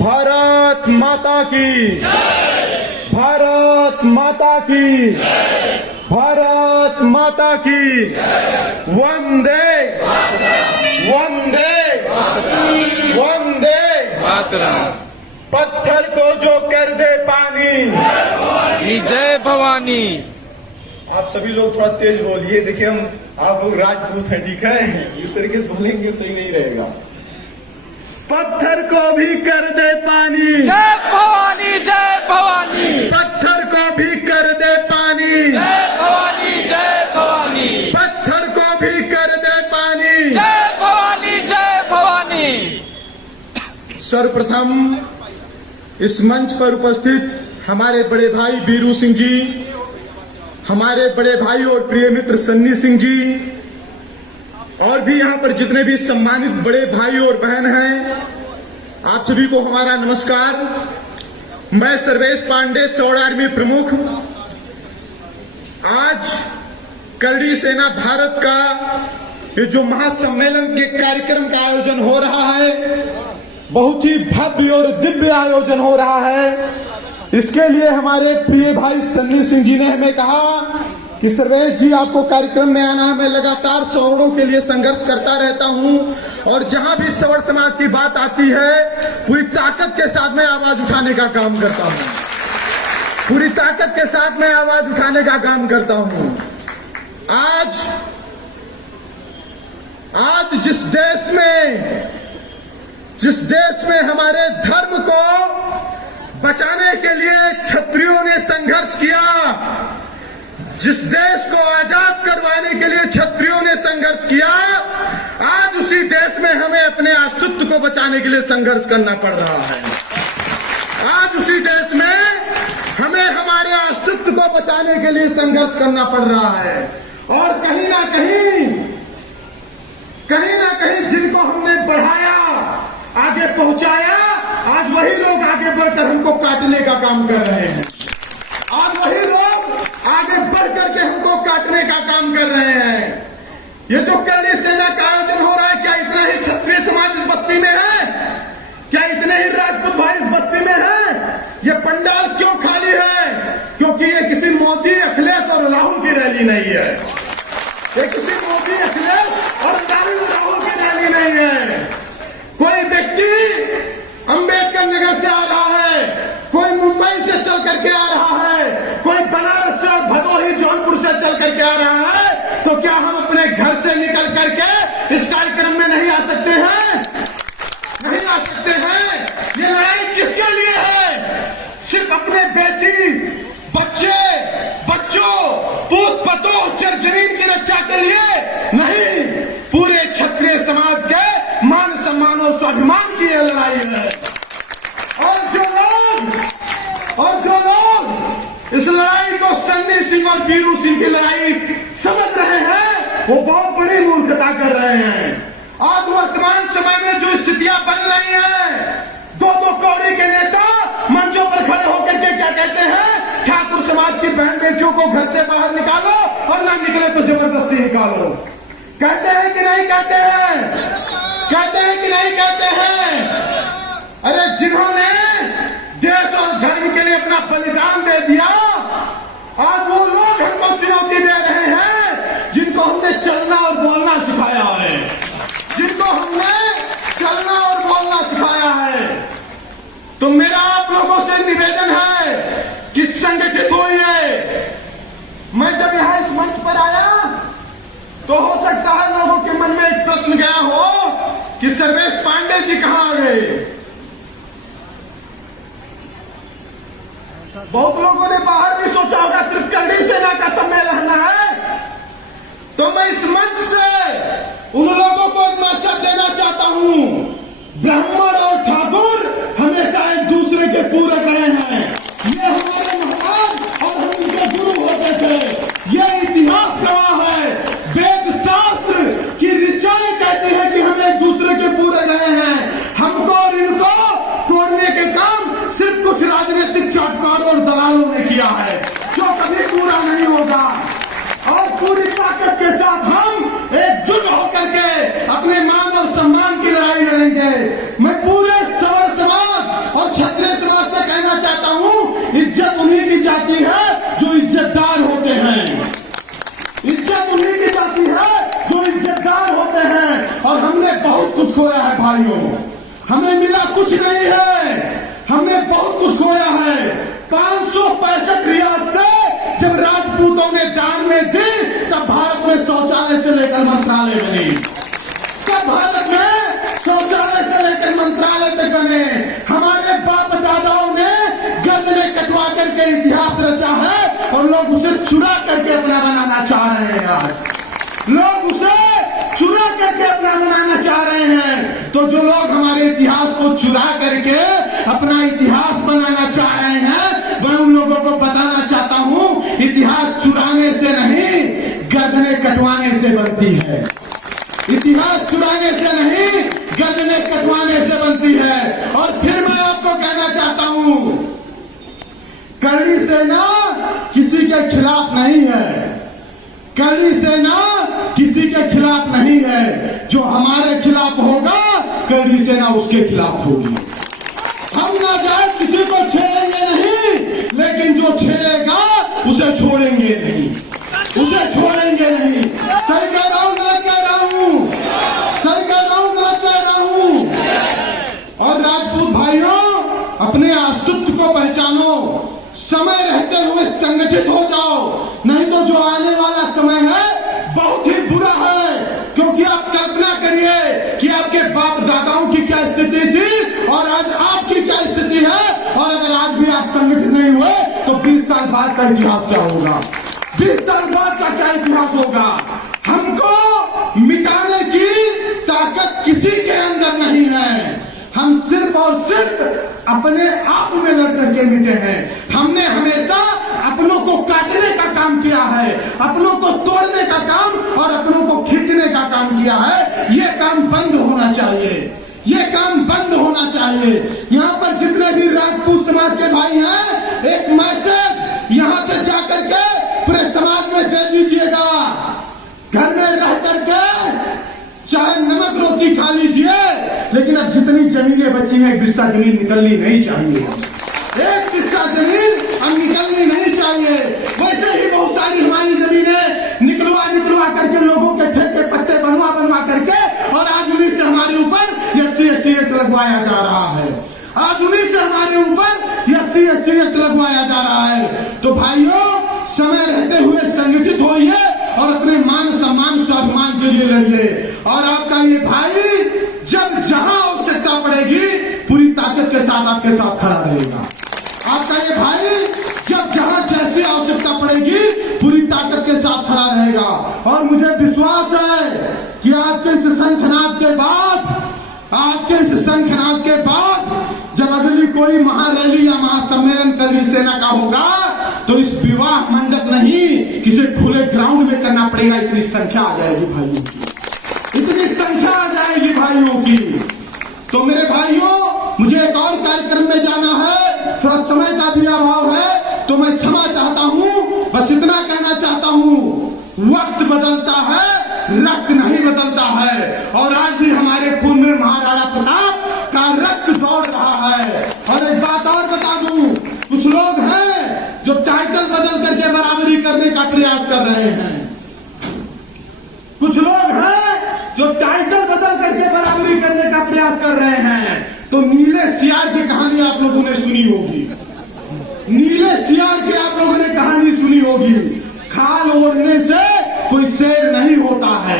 भारत माता की, भारत माता की, भारत माता की, वंदे वंदे वंदे मातरम। पत्थर को जो कर दे पानी, जय भवानी। आप सभी लोग थोड़ा तेज बोलिए। देखिए हम आप लोग राजपूत हैं, ठीक है, इस तरीके से बोलेंगे सही नहीं रहेगा। पत्थर को भी कर दे पानी, जय भवानी जय भवानी। पत्थर को भी कर दे पानी, जय भवानी जय भवानी। पत्थर को भी कर दे पानी। जय भवानी जय भवानी। सर्वप्रथम इस मंच पर उपस्थित हमारे बड़े भाई बीरू सिंह जी, हमारे बड़े भाई और प्रिय मित्र सन्नी सिंह जी, और भी यहां पर जितने भी सम्मानित बड़े भाई और बहन हैं, आप सभी को हमारा नमस्कार। मैं सर्वेश पांडे, सौर आर्मी प्रमुख। आज करड़ी सेना भारत का ये जो महासम्मेलन के कार्यक्रम का आयोजन हो रहा है, बहुत ही भव्य और दिव्य आयोजन हो रहा है। इसके लिए हमारे प्रिय भाई सन्नी सिंह जी ने हमें कहा कि सर्वेश जी आपको कार्यक्रम में आना है। मैं लगातार सवर्णों के लिए संघर्ष करता रहता हूं और जहां भी सवर्ण समाज की बात आती है पूरी ताकत के साथ मैं आवाज उठाने का काम करता हूं, पूरी ताकत के साथ मैं आवाज उठाने का काम करता हूं। आज जिस देश में हमारे धर्म को बचाने के लिए क्षत्रियों ने संघर्ष किया, जिस देश को आजाद करवाने के लिए क्षत्रियों ने संघर्ष किया, आज उसी देश में हमें अपने अस्तित्व को बचाने के लिए संघर्ष करना पड़ रहा है। आज उसी देश में हमें हमारे अस्तित्व को बचाने के लिए संघर्ष करना पड़ रहा है। और कहीं ना कहीं जिनको हमने बढ़ाया, आगे पहुंचाया, आज वही लोग आगे बढ़कर हमको काटने का काम कर रहे हैं। आज वही लोग आगे बढ़ करके हमको काटने का काम कर रहे हैं। ये जो करड़ी सेना का आयोजन हो रहा है, क्या इतना ही क्षत्रिय समाज इस बस्ती में है? क्या इतने ही राजपूत भाई इस बस्ती में है? ये पंडाल क्यों खाली है? क्योंकि ये किसी मोदी, अखिलेश और राहुल की रैली नहीं है। ये किसी मोदी, अखिलेश और राहुल की रैली नहीं है। कोई व्यक्ति अंबेडकर नगर से आ रहा है, कोई मुंबई से चल करके आ रहा है, कोई बनारस से और भदोही जौनपुर से चल करके आ रहा है, तो क्या हम अपने घर से निकल करके इस कार्यक्रम में नहीं आ सकते हैं? नहीं आ सकते हैं। ये लड़ाई किसके लिए है? सिर्फ अपने बेटी, बच्चों, पूत पतोह, जमीन की रक्षा के लिए नहीं, पूरे क्षत्रिय समाज के मान सम्मान और स्वाभिमान की यह लड़ाई है। और जो लोग इस लड़ाई को सन्नी सिंह और बीरू सिंह की लड़ाई समझ रहे हैं, वो बहुत बड़ी मूर्खता कर रहे हैं। आज वर्तमान समय में जो स्थितियां बन रही हैं, दो कौड़ी के नेता मंचों पर खड़े होकर के क्या कहते हैं? ठाकुर समाज की बहन बेटियों को घर से बाहर निकालो और ना निकले तो जबरदस्ती निकालो। कहते हैं कि नहीं कहते हैं? कहते हैं कि नहीं कहते हैं? अरे जिन्होंने देश और धर्म के लिए अपना बलिदान दे दिया, आज वो लोग हमको चुनौती दे रहे हैं, जिनको हमने चलना और बोलना सिखाया है, जिनको हमने चलना और बोलना सिखाया है। तो मेरा आप लोगों से निवेदन है कि संगठित होइए। मैं जब यहां इस मंच पर आया तो हो सकता है लोगों के मन में एक प्रश्न गया हो कि सर्वेश पांडे जी कहां आ गए। बहुत लोगों ने बाहर भी सोचा होगा सिर्फ करड़ी सेना का सम्मेलन है। तो मैं इस मंच से उन लोगों को एक मैसेज देना चाहता हूं, ब्राह्मण और ठाकुर हमेशा एक दूसरे के पूरक रहे हैं। ये हमारे महाराज और हम उनके गुरु होते थे। ये इतिहास गवाह है, वेद शास्त्र की ऋचाएं कहते हैं कि हम एक दूसरे के पूरक रहे हैं। हमको और इनको तोड़ने के काम सिर्फ कुछ राजनीतिक चाटुकारों और दलालों ने किया है, जो कभी पूरा नहीं होगा। और पूरी ताकत के साथ हम एकजुट होकर के अपने मान और सम्मान की लड़ाई लड़ेंगे। मैं पूरे सवर्ण समाज और क्षत्रिय समाज से कहना चाहता हूं, इज्जत उन्हीं की जाती है जो इज्जतदार होते हैं। इज्जत उन्हीं की जाती है जो इज्जतदार होते हैं। और हमने बहुत कुछ खोया है भाइयों, हमें मिला कुछ नहीं है, हमने बहुत कुछ खोया है। 565 रियासतें जब राजपूतों ने दान में दी, तब भारत में शौचालय से लेकर मंत्रालय बनी। तब भारत में शौचालय से लेकर मंत्रालय तक बने। हमारे बाप दादाओं ने गर्दने कटवा करके इतिहास रचा है और लोग उसे चुरा करके अपना बनाना चाह रहे हैं। आज लोग उसे चुरा करके अपना बनाना चाह रहे हैं। तो जो लोग हमारे इतिहास को चुरा करके अपना इतिहास बनाना चाह रहे हैं, मैं उन लोगों को बताना चाहता हूं, इतिहास चुराने से नहीं, गर्दने कटवाने से बनती है। इतिहास चुराने से नहीं, गर्दने कटवाने से बनती है। और फिर मैं आपको कहना चाहता हूं, करनी सेना किसी के खिलाफ नहीं है। करनी सेना किसी के खिलाफ नहीं है। जो हमारे खिलाफ होगा, करनी सेना उसके खिलाफ होगी। हम ना जाए किसी को छेड़ेंगे नहीं, लेकिन जो छेड़ेगा उसे छोड़ेंगे नहीं, उसे छोड़ेंगे नहीं। सही कह रहा हूं, गलत कह रहा हूं? सही कह रहा हूं, गलत कह रहा हूं? और राजपूत भाइयों, अपने अस्तित्व को पहचानो, समय रहते हुए संगठित हो जाओ, नहीं तो जो आने वाला समय है बहुत ही बुरा है। क्योंकि आप कल्पना करिए कि आपके बाप दादाओं की क्या स्थिति थी और आज आपकी क्या स्थिति है। और अगर आज भी आप संगठित नहीं हुए तो 20 साल बाद का इतिहास क्या होगा? 20 साल बाद का क्या इतिहास होगा? हमको मिटाने की ताकत किसी के अंदर नहीं है। हम सिर्फ और सिर्फ अपने आप में लड़ करके मिटे हैं। हमने हमेशा अपनों को काटने का काम किया है, अपनों को तोड़ने का काम और अपनों को खींचने का काम किया है। ये काम बंद होना चाहिए, ये काम बंद होना चाहिए। यहाँ पर जितने भी राजपूत समाज के भाई हैं, एक मैसेज यहाँ से जाकर के पूरे समाज में दे दीजिएगा। घर में रह करके चाहे नमक रोटी खा लीजिए, लेकिन अब जितनी जमीनें बची हैं, एक हिस्सा जमीन निकलनी नहीं चाहिए। एक हिस्सा जमीन अब निकलनी नहीं चाहिए। वैसे ही बहुत सारी हमारी जमीनें निकलवा करके लोगों के ठेके पट्टे बनवा करके, और आज उन्हीं से हमारे ऊपर SC ST एक्ट लगवाया जा रहा है। आज उन्हीं से हमारे ऊपर SC ST एक्ट लगवाया जा रहा है। तो भाइयों, समय रहते हुए संगठित होइए और अपने मान सम्मान स्वाभिमान के लिए लड़िए। और आपका ये भाई जब जहां आवश्यकता पड़ेगी, पूरी ताकत के साथ आपके साथ खड़ा रहेगा। आपका ये भाई जब जहां जैसी आवश्यकता पड़ेगी, पूरी ताकत के साथ खड़ा रहेगा। और मुझे विश्वास है कि आज के इस शंखनाद के बाद, जब अगली कोई महारैली या महासम्मेलन करनी सेना का होगा, तो इस विवाह मंडप नहीं, किसी खुले ग्राउंड में करना पड़ेगा। इतनी संख्या आ जाएगी भाइयों की, इतनी संख्या आ जाएगी भाइयों की। तो मेरे भाइयों, मुझे एक और कार्यक्रम में जाना है, थोड़ा समय का भी अभाव है, तो मैं क्षमा चाहता हूं। बस इतना कहना चाहता हूं, वक्त बदलता है, रक्त नहीं बदलता है। और आज भी हमारे खून में महाराणा प्रताप का रक्त दौड़ रहा है। और एक बात और बता दूं, कुछ लोग हैं जो टाइटल बदल करके बराबरी करने का प्रयास कर रहे हैं। कुछ लोग हैं जो टाइटल बदल करके बराबरी करने का प्रयास कर रहे हैं। तो नीले सियार की कहानी आप लोगों ने सुनी होगी, नीले सियार की आप लोगों ने कहानी सुनी होगी। खाल ओढ़ने से कोई शेर नहीं होता है,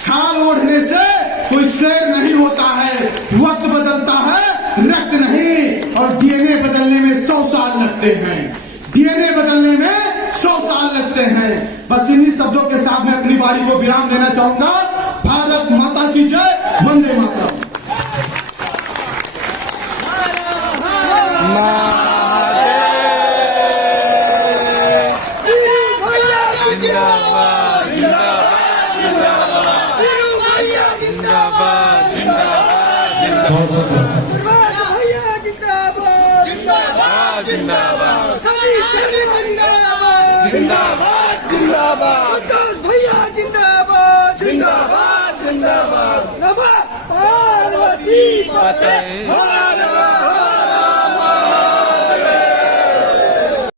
खाल ओढ़ने से कोई शेर नहीं होता है। वक्त बदलता है, रक्त नहीं। और DNA बदलने में 100 साल लगते हैं, DNA बदलने में 100 साल लगते हैं। बस इन्हीं शब्दों के साथ मैं अपनी बारी को विराम देना चाहूंगा। भारत माता की जय, वंदे मातरम। जिंदाबाद जिंदाबाद भैया जिंदाबाद जिंदाबाद जिंदाबाद नमः पार्वती। पाहताय